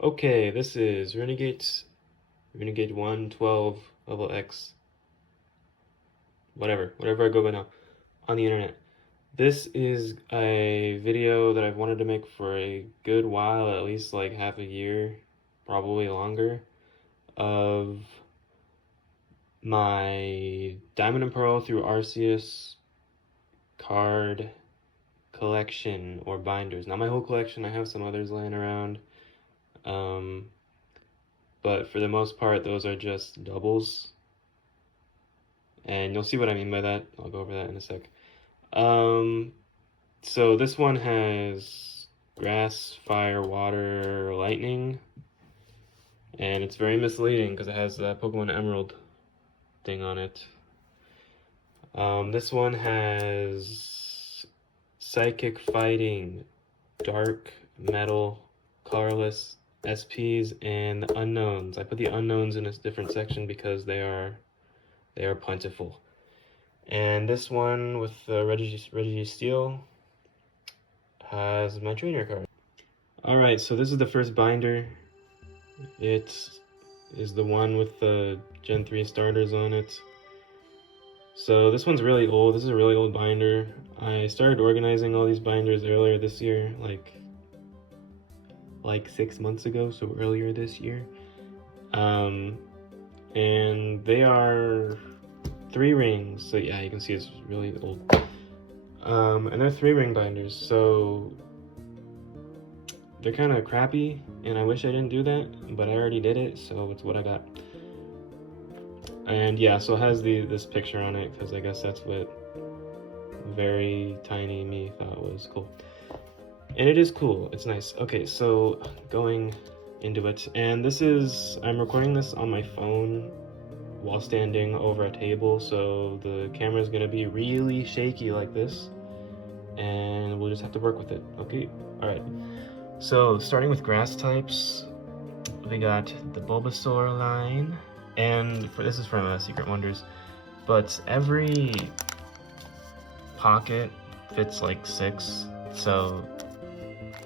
Okay, this is Renegade 112 level X, whatever I go by now, on the internet. This is a video that I've wanted to make for a good while, at least like half a year, probably longer, of my Diamond and Pearl through Arceus card collection or binders. Not my whole collection, I have some others laying around. But for the most part, those are just doubles. And you'll see what I mean by that. I'll go over that in a sec. So this one has grass, fire, water, lightning. And it's very misleading because it has that Pokemon Emerald thing on it. This one has psychic fighting, dark, metal, colorless, SPs, and the unknowns. I put the unknowns in a different section because they are plentiful. And this one with the Registeel has my trainer card. Alright, so this is the first binder. It is the one with the Gen 3 starters on it. So this one's really old. This is a really old binder. I started organizing all these binders earlier this year, like 6 months ago, so earlier this year. And they are 3 rings, so yeah, you can see it's really old. And they're 3-ring binders, so they're kind of crappy, and I wish I didn't do that, but I already did it, so it's what I got. And yeah, so it has this picture on it, because I guess that's what very tiny me thought was cool. And it is cool, it's nice. Okay, so going into it, and I'm recording this on my phone while standing over a table, so the camera is gonna be really shaky like this, and we'll just have to work with it. Okay, all right. So starting with grass types, we got the Bulbasaur line, and this is from Secret Wonders, but every pocket fits like 6, so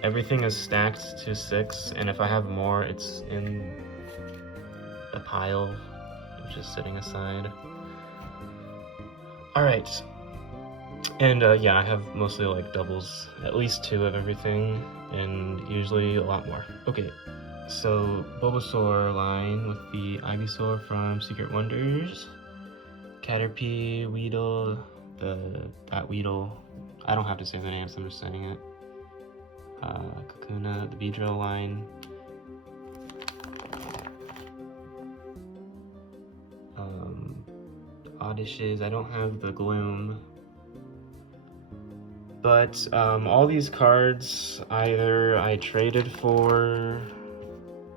everything is stacked to 6, and if I have more, it's in a pile, which is sitting aside. Alright, and yeah, I have mostly like doubles, at least 2 of everything, and usually a lot more. Okay, so Bulbasaur line with the Ivysaur from Secret Wonders, Caterpie, Weedle, that Weedle, I don't have to say the names, I'm just saying it. Kakuna, the Beedrill line, Oddishes, I don't have the Gloom, but all these cards either I traded for,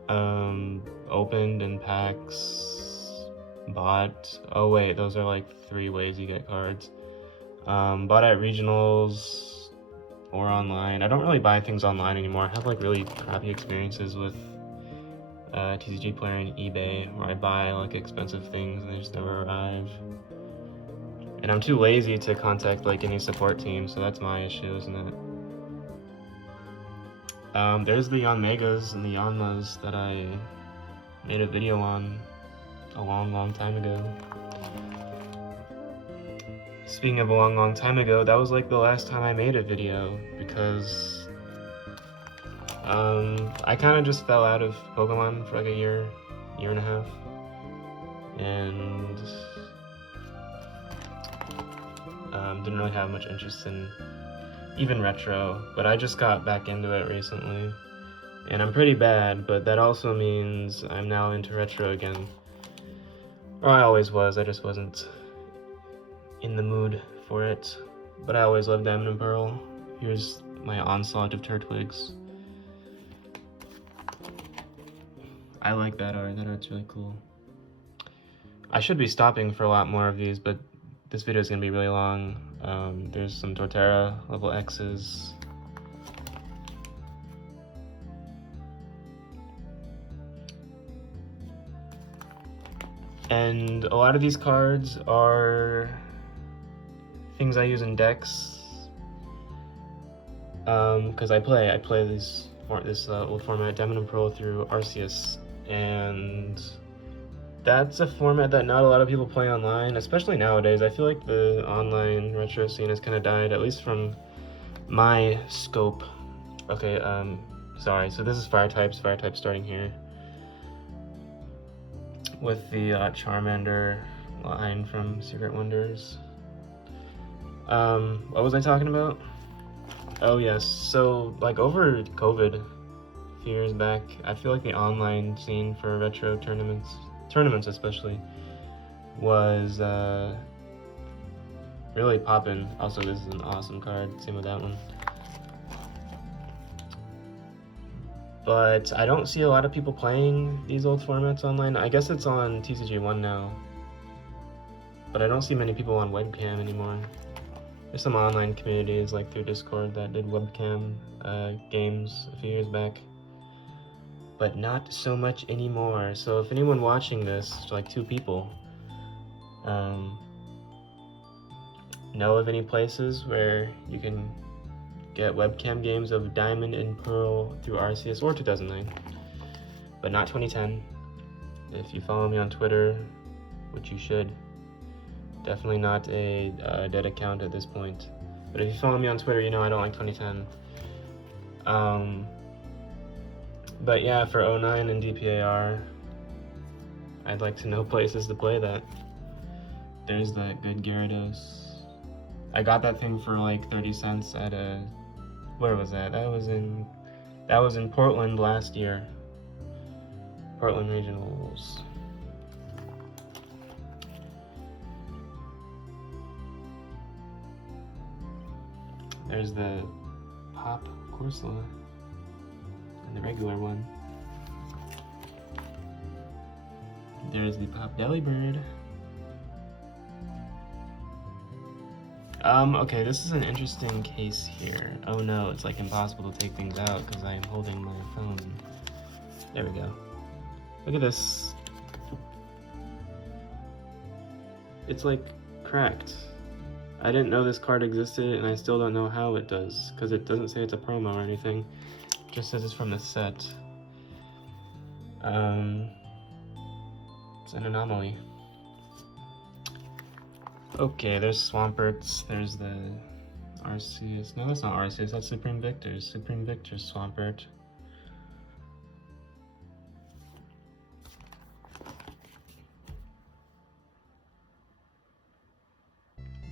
opened in packs, bought, oh wait, those are like 3 ways you get cards, bought at regionals or online. I don't really buy things online anymore. I have like really crappy experiences with TCG Player and eBay, where I buy like expensive things and they just never arrive. And I'm too lazy to contact like any support team, so that's my issue, isn't it? There's the Yanmegas and the Yanmas that I made a video on a long time ago. Speaking of a long time ago, that was like the last time I made a video, because I kind of just fell out of Pokemon for like a year and a half, and didn't really have much interest in even retro, but I just got back into it recently, and I'm pretty bad, but that also means I'm now into retro again. Or I always was, I just wasn't in the mood for it, but I always loved Diamond and Pearl. Here's my onslaught of Turtwigs. I like that art, that art's really cool. I should be stopping for a lot more of these, but this video is going to be really long. There's some Torterra level X's. And a lot of these cards are things I use in decks. Because I play these old format, Diamond and Pearl through Arceus, and that's a format that not a lot of people play online, especially nowadays. I feel like the online retro scene has kind of died, at least from my scope. Okay, sorry, so this is fire types starting here with the Charmander line from Secret Wonders. What was I talking about? Oh yes, so like over COVID a few years back, I feel like the online scene for retro tournaments especially, was really poppin'. Also, this is an awesome card, same with that one. But I don't see a lot of people playing these old formats online. I guess it's on TCG1 now, but I don't see many people on webcam anymore. There's some online communities like through Discord that did webcam games a few years back, but not so much anymore. So if anyone watching this, like 2 people, know of any places where you can get webcam games of Diamond and Pearl through Arceus or 2009, but not 2010. If you follow me on Twitter, which you should, definitely not a dead account at this point, but if you follow me on Twitter, you know I don't like 2010. But yeah, for 09 and DPAR, I'd like to know places to play that. There's that good Gyarados. I got that thing for like 30 cents at a, where was that? That was in Portland last year. Portland Regionals. There's the Pop Corsola and the regular one. There's the Pop Delibird. Okay, this is an interesting case here. Oh no, it's like impossible to take things out because I am holding my phone. There we go. Look at this. It's like cracked. I didn't know this card existed, and I still don't know how it does, because it doesn't say it's a promo or anything. It just says it's from the set. It's an anomaly. Okay, there's Swamperts, there's the Arceus. No, that's not Arceus, that's Supreme Victor's. Supreme Victor's Swampert.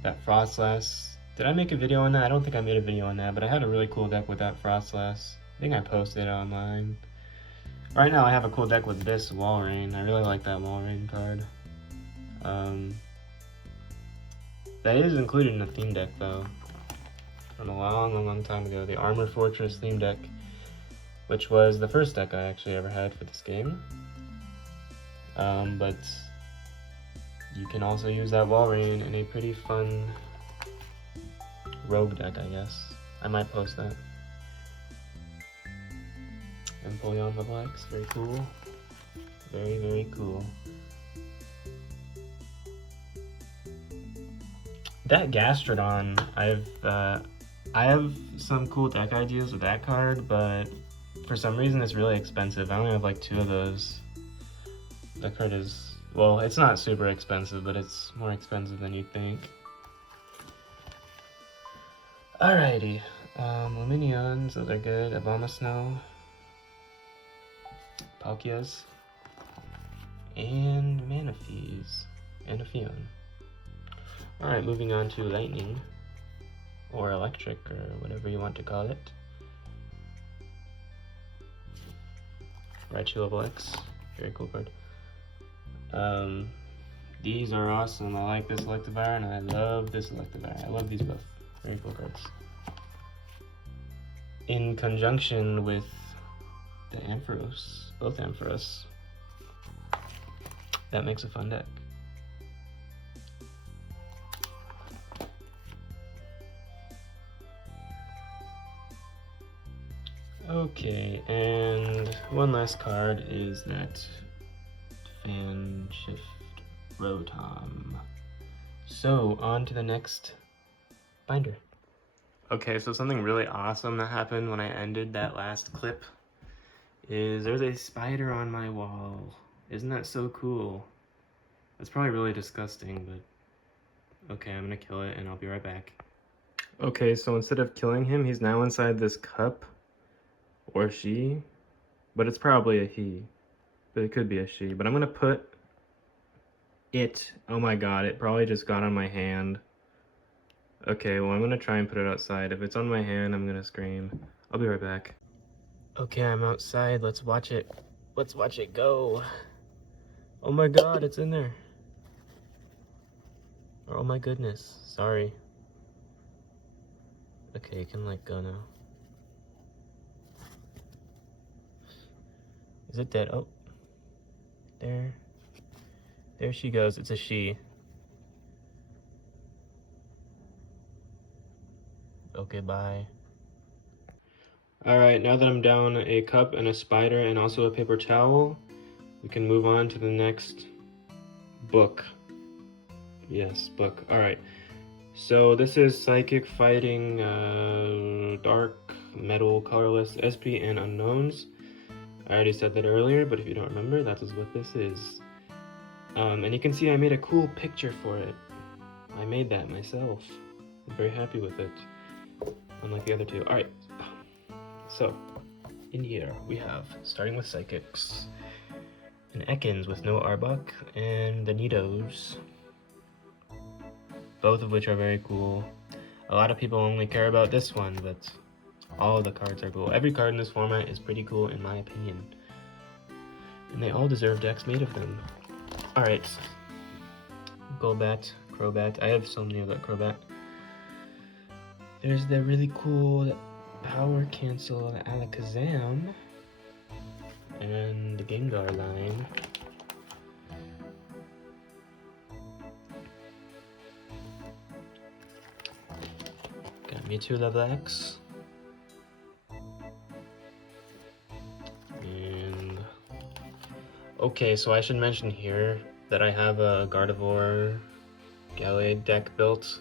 That Frostlass. Did I make a video on that? I don't think I made a video on that, but I had a really cool deck with that Frostlass. I think I posted it online. Right now I have a cool deck with this Walrein. I really like that Walrein card. That is included in the theme deck though, from a long time ago. The Armor Fortress theme deck, which was the first deck I actually ever had for this game. But you can also use that Walrein in a pretty fun rogue deck, I guess. I might post that. Empoleon Levelix, very cool. Very, very cool. That Gastrodon, I have some cool deck ideas with that card, but for some reason it's really expensive. I only have like 2 of those. That card is, well, it's not super expensive, but it's more expensive than you'd think. Alrighty, Lumineons, those are good. Abomasnow, Palkias, and Manaphy's, and a Fion. Alright, moving on to Lightning, or Electric, or whatever you want to call it. Raichu Level X, very cool card. These are awesome. I like this Electivire, and I love this Electivire. I love these both. Very cool cards. In conjunction with the Ampharos, both Ampharos. That makes a fun deck. Okay, and one last card is that Fanshift Rotom. So, on to the next binder. Okay, so something really awesome that happened when I ended that last clip is there's a spider on my wall. Isn't that so cool? That's probably really disgusting, but okay, I'm gonna kill it and I'll be right back. Okay, so instead of killing him, he's now inside this cup. Or she. But it's probably a he. But it could be a she. But I'm gonna put it. Oh my god, it probably just got on my hand. Okay, well I'm gonna try and put it outside. If it's on my hand, I'm gonna scream. I'll be right back. Okay, I'm outside. Let's watch it. Let's watch it go. Oh my god, it's in there. Oh my goodness. Sorry. Okay, you can like go now. Is it dead? Oh. There. There she goes. It's a she. Okay, bye. Alright, now that I'm down a cup and a spider and also a paper towel, we can move on to the next book. Yes, book. Alright. So this is Psychic Fighting Dark Metal Colorless SP and Unknowns. I already said that earlier, but if you don't remember, that is what this is. And you can see I made a cool picture for it. I made that myself. I'm very happy with it. Unlike the other two. Alright. So, in here we have, starting with Psychics, an Ekans with no Arbok, and the Nidos. Both of which are very cool. A lot of people only care about this one, but all of the cards are cool. Every card in this format is pretty cool in my opinion. And they all deserve decks made of them. Alright. Golbat, Crobat. I have so many of that Crobat. There's the really cool Power Cancel Alakazam. And the Gengar line. Got Mewtwo level X. And okay, so I should mention here that I have a Gardevoir Gallade deck built,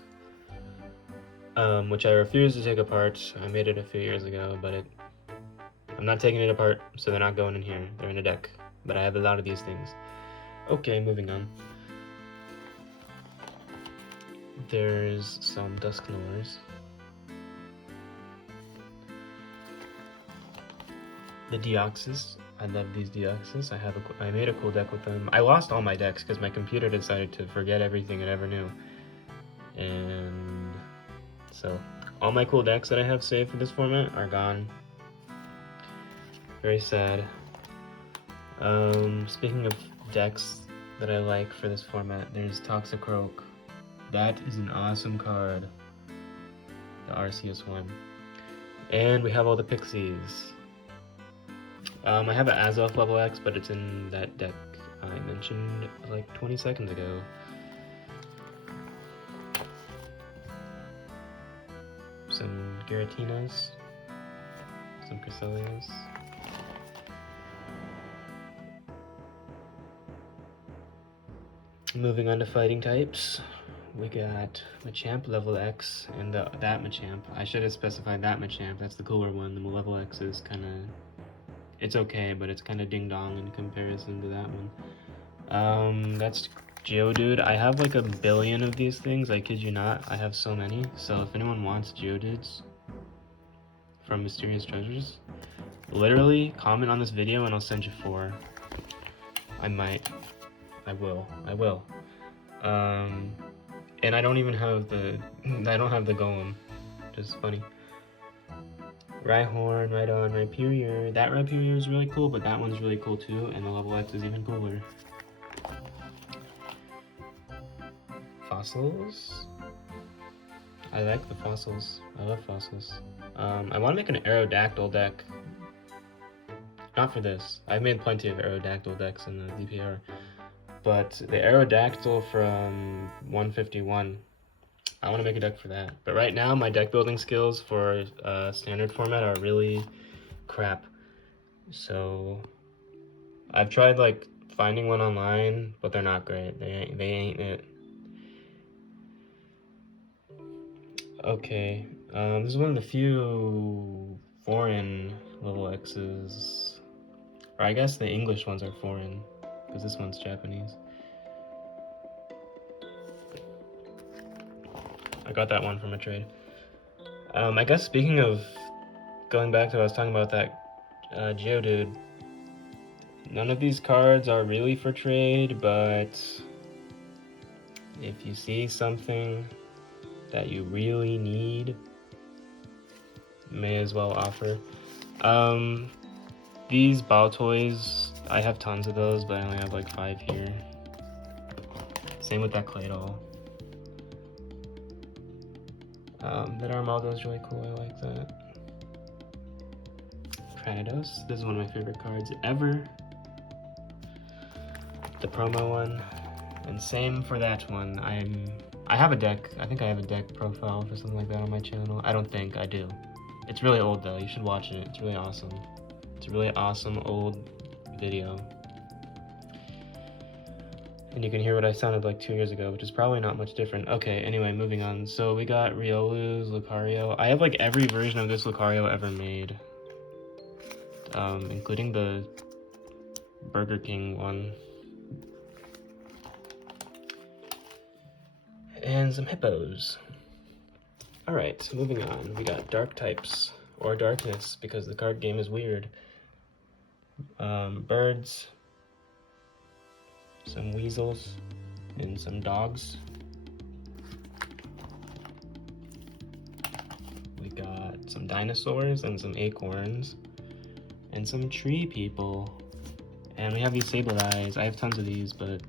which I refuse to take apart. I made it a few years ago, but I'm not taking it apart, so they're not going in here. They're in a deck, but I have a lot of these things. Okay, moving on. There's some Dusknoirs. The Deoxys. I love these Deoxys. I made a cool deck with them. I lost all my decks because my computer decided to forget everything it ever knew. And so all my cool decks that I have saved for this format are gone. Very sad. Speaking of decks that I like for this format, there's Toxicroak. That is an awesome card. The Arceus one. And we have all the Pixies. I have an Azoth level X, but it's in that deck I mentioned like 20 seconds ago. Some Giratinas. Some Cresselias. Moving on to fighting types. We got Machamp level X and that Machamp. I should have specified that Machamp. That's the cooler one. The level X is kind of... It's okay, but it's kind of ding-dong in comparison to that one. That's Geodude. I have like a billion of these things. I kid you not. I have so many. So if anyone wants Geodudes from Mysterious Treasures, literally comment on this video and I'll send you 4. I might. I will. And I don't even have the... I don't have the Golem. Which is funny. Rhyhorn, Rhydon, Rhyperior. That Rhyperior is really cool, but that one's really cool too, and the level X is even cooler. Fossils? I like the fossils. I love fossils. I want to make an Aerodactyl deck. Not for this. I've made plenty of Aerodactyl decks in the DPR. But the Aerodactyl from 151, I want to make a deck for that. But right now, my deck building skills for standard format are really crap. So I've tried like finding one online, but they're not great. They ain't it. Okay, This is one of the few foreign level X's, or I guess the English ones are foreign, because this one's Japanese. I got that one from a trade. I guess speaking of going back to what I was talking about, that Geodude, none of these cards are really for trade, but if you see something that you really need, may as well offer. These Baltoys, I have tons of those, but I only have like 5 here. Same with that Claydol. That Armaldo is really cool, I like that. Cranidos, this is one of my favorite cards ever. The promo one. And same for that one. I have a deck, I think I have a deck profile for something like that on my channel. I don't think, I do. It's really old though, you should watch it, it's really awesome. It's a really awesome old video. And you can hear what I sounded like 2 years ago, which is probably not much different. Okay, anyway, moving on. So we got Riolu's Lucario. I have like every version of this Lucario ever made. Including the Burger King one. And some hippos. Alright, moving on. We got dark types, or darkness, because the card game is weird. Birds, some weasels, and some dogs. We got some dinosaurs and some acorns, and some tree people. And we have these Sableyes. I have tons of these, but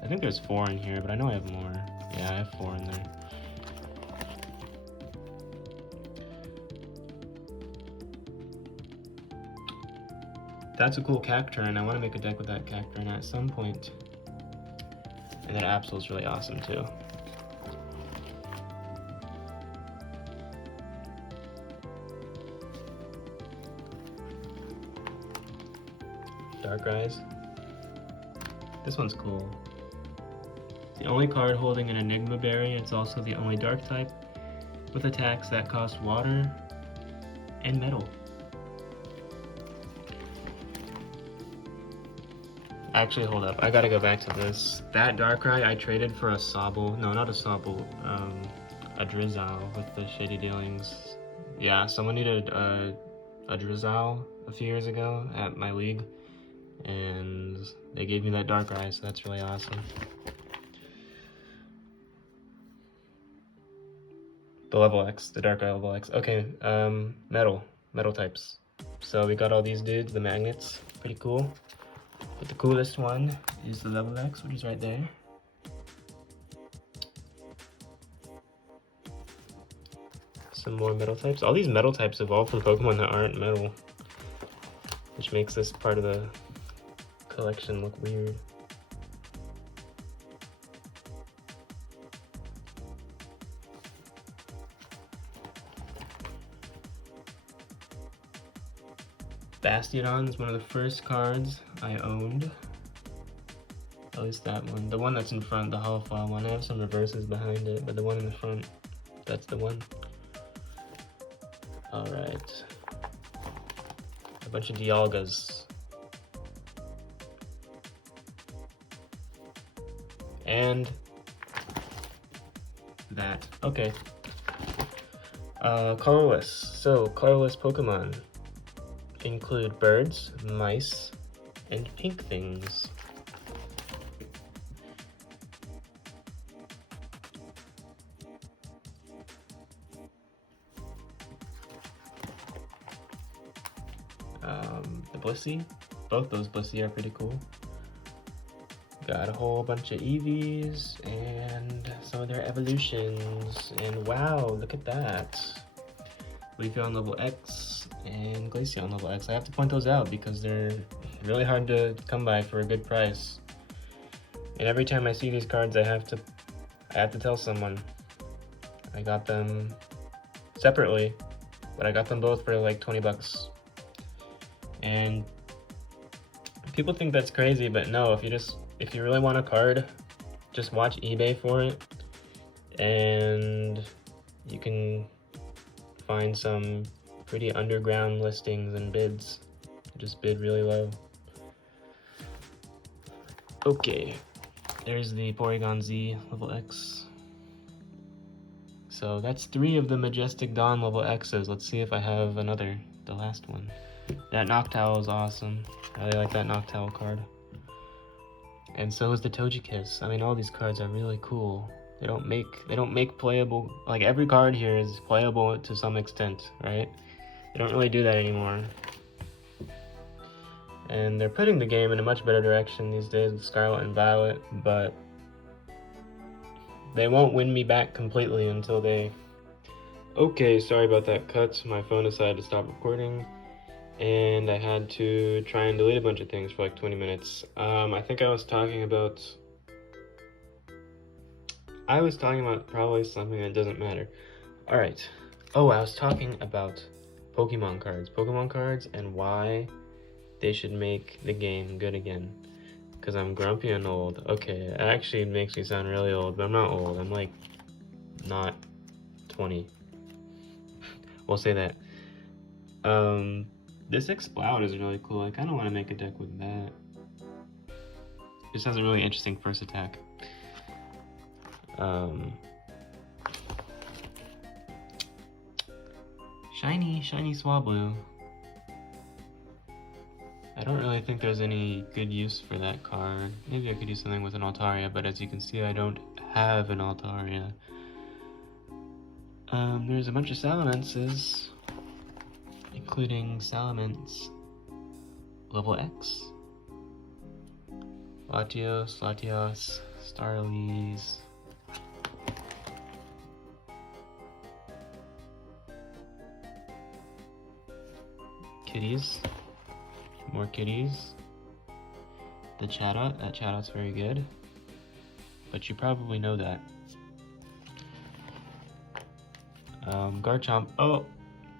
I think there's 4 in here, but I know I have more. Yeah, I have 4 in there. That's a cool Cacturne. I want to make a deck with that Cacturne at some point. And that Absol's really awesome too. Darkrai. This one's cool. The only card holding an Enigma Berry. It's also the only dark type with attacks that cost water and metal. Actually, hold up. I gotta go back to this. That Darkrai I traded for a Sobble. No, not a Sobble. A Drizzile with the Shady Dealings. Yeah, someone needed a Drizzile a few years ago at my league. And they gave me that Darkrai, so that's really awesome. The level X, the Darkrai level X. Okay, metal types. So we got all these dudes, the magnets, pretty cool. But the coolest one is the level X, which is right there. Some more metal types. All these metal types evolve from Pokemon that aren't metal, which makes this part of the collection look weird. Bastiodon is one of the first cards I owned. At least that one. The one that's in front, the Holofile one. I have some reverses behind it, but the one in the front, that's the one. Alright. A bunch of Dialgas. And that. Okay. Colorless. So, colorless Pokemon include birds, mice, and pink things. The Blissey, both those Blissey are pretty cool. Got a whole bunch of EVs and some of their evolutions, and wow, look at that. Leafeon level X and Glaceon level X. I have to point those out because they're really hard to come by for a good price. And every time I see these cards, I have to tell someone. I got them separately, but I got them both for like 20 bucks. And people think that's crazy, but no, if you really want a card, just watch eBay for it, and you can find some pretty underground listings and bids. Just bid really low. Okay, there's the Porygon Z level X. So that's 3 of the Majestic Dawn level X's. Let's see if I have another, the last one. That Noctowl is awesome. I really like that Noctowl card. And so is the Togekiss. I mean, all these cards are really cool. They don't make playable, like every card here is playable to some extent, right? They don't really do that anymore. And they're putting the game in a much better direction these days with Scarlet and Violet, but they won't win me back completely until they... Okay, sorry about that cut. My phone decided to stop recording, and I had to try and delete a bunch of things for like 20 minutes. I think I was talking about probably something that doesn't matter. Alright. Oh, I was talking about Pokemon cards and why they should make the game good again. Because I'm grumpy and old. Okay, it actually makes me sound really old, but I'm not old. I'm like, not 20. We'll say that. This Exploud is really cool. I kind of want to make a deck with that. This has a really interesting first attack. Shiny Swablu. I don't really think there's any good use for that card. Maybe I could do something with an Altaria, but as you can see, I don't have an Altaria. There's a bunch of Salamences, including Salamence level X. Latios, Starlies. Kitties. More kitties. The Chatot. That Chatot's very good. But you probably know that. Garchomp. Oh,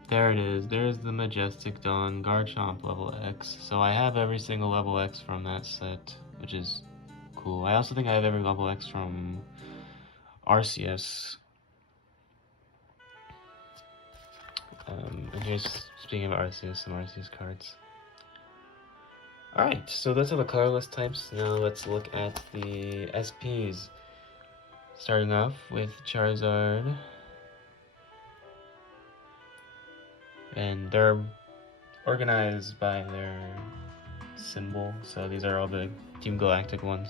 there it is. There's the Majestic Dawn Garchomp level X. So I have every single level X from that set, which is cool. I also think I have every level X from Arceus. And here's, speaking of Arceus, some Arceus cards. Alright, so those are the colorless types. Now let's look at the SPs. Starting off with Charizard. And they're organized by their symbol. So these are all the Team Galactic ones.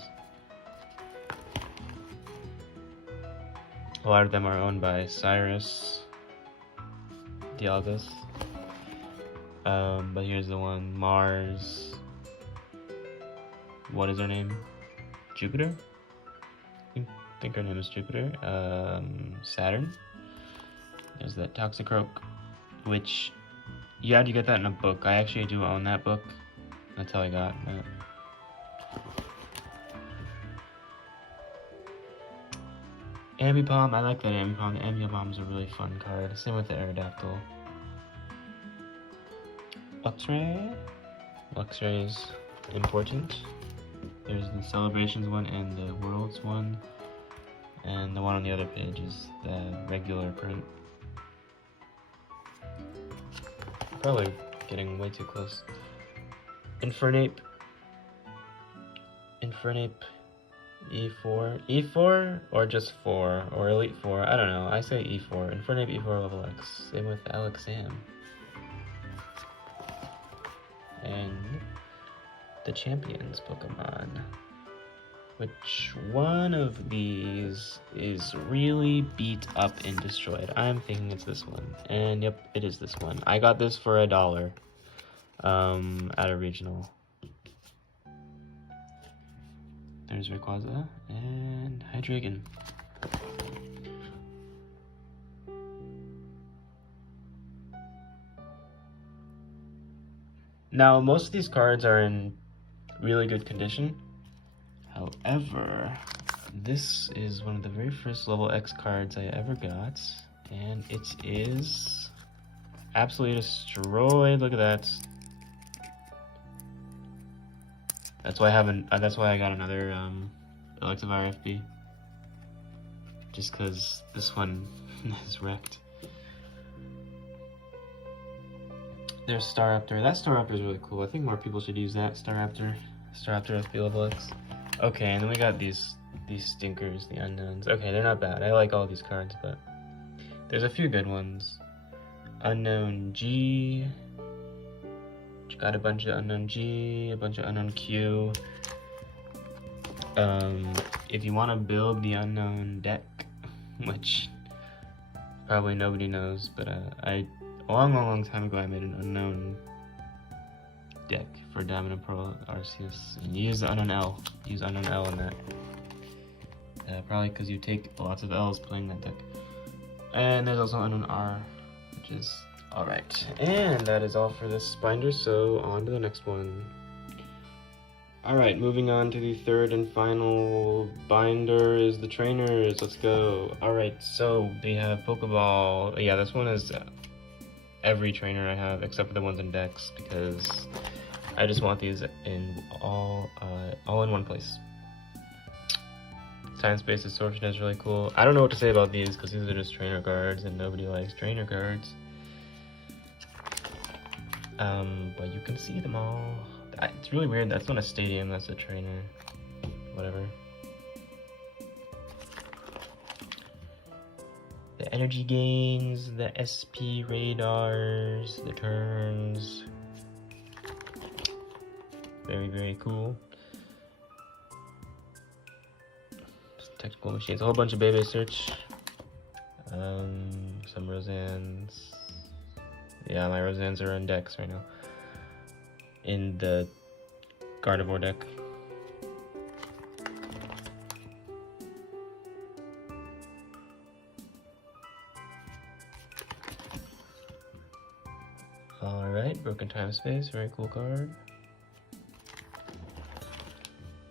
A lot of them are owned by Cyrus, Dialgas. But here's the one, Mars. What is her name? Jupiter? I think her name is Jupiter. Saturn. There's that Toxicroak, which you had to get that in a book. I actually do own that book. That's how I got that. Ambipom, I like that Ambipom. The Ambipom is a really fun card. Same with the Aerodactyl. Luxray. Luxray is important. There's the Celebrations one and the Worlds one. And the one on the other page is the regular print. Probably getting way too close. Infernape. E4. E4 or just 4 or Elite 4. I don't know. I say E4. Infernape E4 level X. Same with Alexam. And the Champions Pokemon. Which one of these is really beat up and destroyed? I'm thinking it's this one. And yep, it is this one. I got this for $1 at a regional. There's Rayquaza and Hydreigon. Now, most of these cards are in really good condition. However, this is one of the very first level X cards I ever got, and it is absolutely destroyed. Look at that. That's why I got another Electivire FB. Just because this one is wrecked. there's Staraptor. That Staraptor is really cool. I think more people should use that Staraptor. Staraptor with Beetleborgs. Okay, and then we got these stinkers, the unknowns. Okay, they're not bad. I like all these cards, but there's a few good ones. Unknown G. Got a bunch of unknown G, a bunch of unknown Q. If you want to build the unknown deck, which probably nobody knows, but a long time ago I made an unknown deck for Diamond and Pearl Arceus, and you use the unknown L. Use unknown L in that. Probably because you take lots of L's playing that deck. And there's also unknown R, which is alright. And that is all for this binder, so on to the next one. Alright, moving on to the third and final binder is the trainers. Let's go. Alright, so we have Pokeball. Yeah, this one is every trainer I have except for the ones in decks, because I just want these in all in one place. Time Space Distortion is really cool. I don't know what to say about these because these are just trainer cards and nobody likes trainer cards. But you can see them all. It's really weird. That's not a stadium, that's a trainer. Whatever. The energy gains, the SP radars, the turns. Very cool. Technical machines, a whole bunch of Bebe Search. Some Rosans. Yeah, my Rosans are in decks right now. In the Gardevoir deck. Alright, Broken Time Space, very cool card.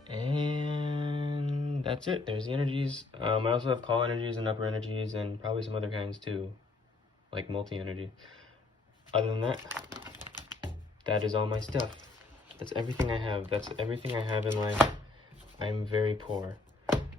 And that's it, there's the energies. I also have call energies and upper energies and probably some other kinds too, like multi-energy. Other than that, that is all my stuff. That's everything I have. That's everything I have in life. I'm very poor.